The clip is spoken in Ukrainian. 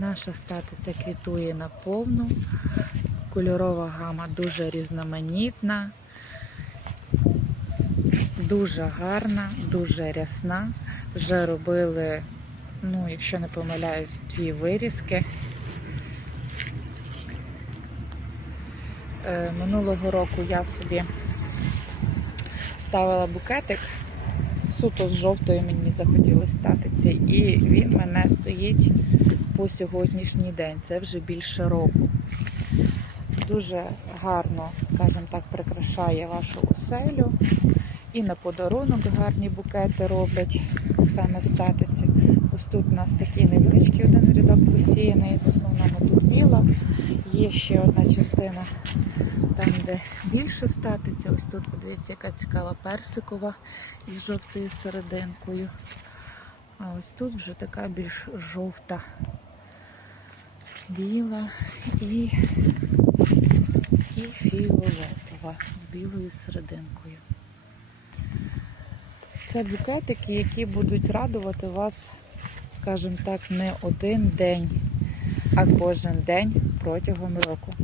Наша статиця квітує наповну. Кольорова гама дуже різноманітна, дуже гарна, дуже рясна. Вже робили, ну, якщо не помиляюсь, дві вирізки. Е, Минулого року я собі ставила букетик. Суто з жовтою мені захотілося статиці, і він мене стоїть по сьогоднішній день. Це вже більше року. Дуже гарно, скажімо так, прикрашає вашу оселю. І на подарунок гарні букети роблять саме статиці. Ось тут у нас такий невеличкий один рядок посіяний, в основному тут біла. Є ще одна частина там, де більше статиця. Ось тут, подивіться, яка цікава персикова із жовтою серединкою. А ось тут вже така більш жовта, біла і, і фіолетова з білою серединкою. Це букетики, які будуть радувати вас, скажімо так, не один день, а кожен день протягом року.